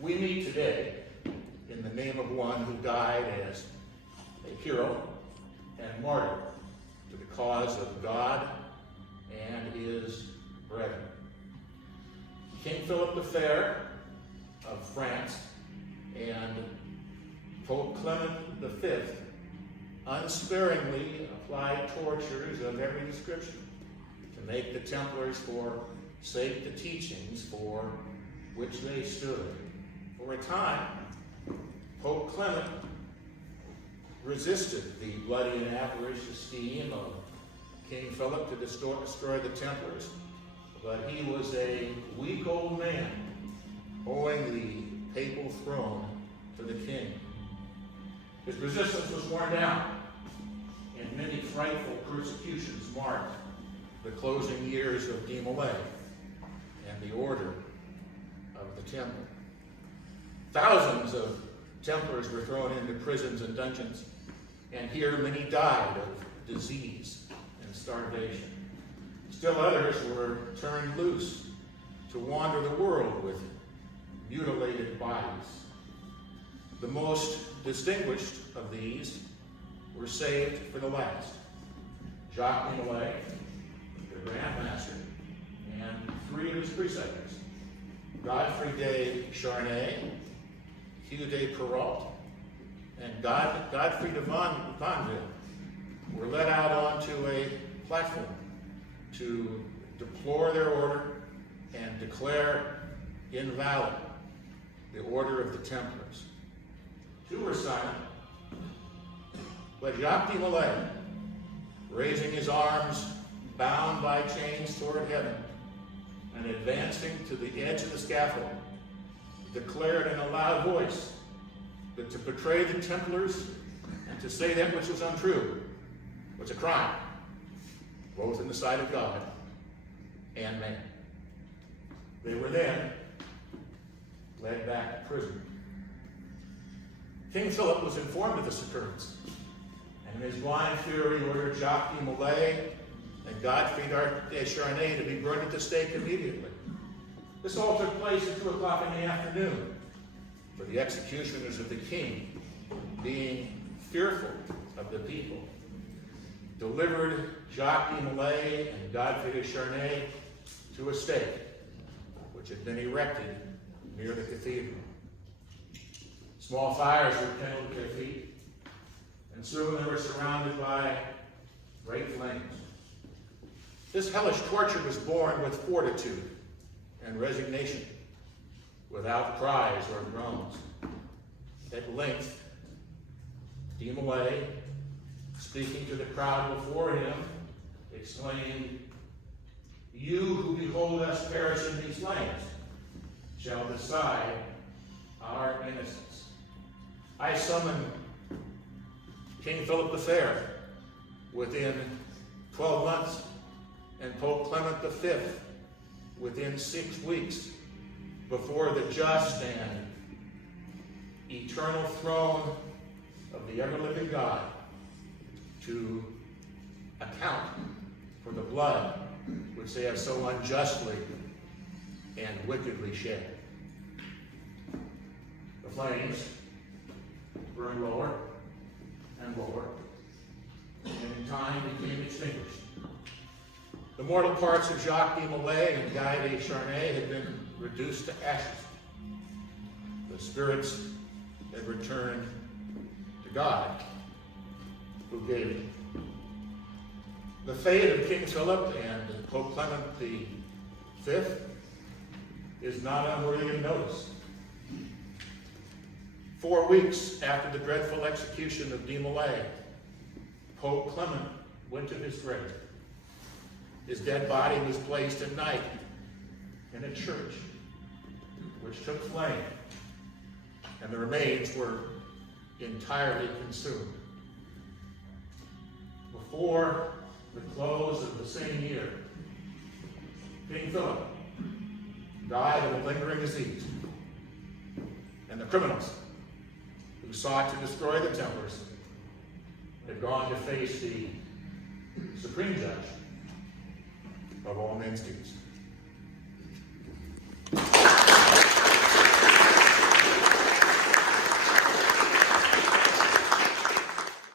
We meet today in the name of one who died as a hero and martyr to the cause of God and his brethren. King Philip the Fair of France and Pope Clement V unsparingly applied tortures of every description to make the Templars forsake the teachings for which they stood. For a time, Pope Clement resisted the bloody and avaricious scheme of King Philip to destroy the Templars, but he was a weak old man, owing the papal throne to the king. His resistance was worn down, and many frightful persecutions marked the closing years of DeMolay and the Order of the Temple. Thousands of Templars were thrown into prisons and dungeons, and here many died of disease and starvation. Still others were turned loose to wander the world with mutilated bodies. The most distinguished of these were saved for the last. Jacques DeMolay, the Grand Master, and three of his preceptors, Godfrey de Charnay, Hugh de Perrault, and Godfrey de Vanville, were led out onto a platform to deplore their order and declare invalid the order of the Templars. Two were silent, but Jacques DeMolay, raising his arms, bound by chains toward heaven, and advancing to the edge of the scaffold, declared in a loud voice that to betray the Templars and to say that which was untrue was a crime, both in the sight of God and man. They were then led back to prison. King Philip was informed of this occurrence, and in his blind fury ordered Jacques DeMolay and Godfrey de Charnay to be burned at the stake immediately. This all took place at 2 o'clock in the afternoon, for the executioners of the king, being fearful of the people, delivered Jacques DeMolay and Godfrey de Charnay to a stake, which had been erected near the cathedral. Small fires were kindled at their feet, and soon they were surrounded by great flames. This hellish torture was borne with fortitude and resignation, without cries or groans. At length, DeMolay, speaking to the crowd before him, exclaimed, "You who behold us perish in these flames shall decide our innocence. I summon King Philip the Fair within 12 months, and Pope Clement V within 6 weeks, before the just and eternal throne of the ever-living God, to account for the blood which they have so unjustly and wickedly shed." The flames burned lower and lower, and in time became extinguished. The mortal parts of Jacques DeMolay and Guy de Charnay had been reduced to ashes. The spirits had returned to God, who gave it. The fate of King Philip and Pope Clement V is not unworthy of notice. 4 weeks after the dreadful execution of DeMolay, Pope Clement went to his grave. His dead body was placed at night in a church, which took flame, and the remains were entirely consumed. Before the close of the same year, King Philip died of a lingering disease, and the criminals who sought to destroy the Templars had gone to face the supreme judge of all men's deeds.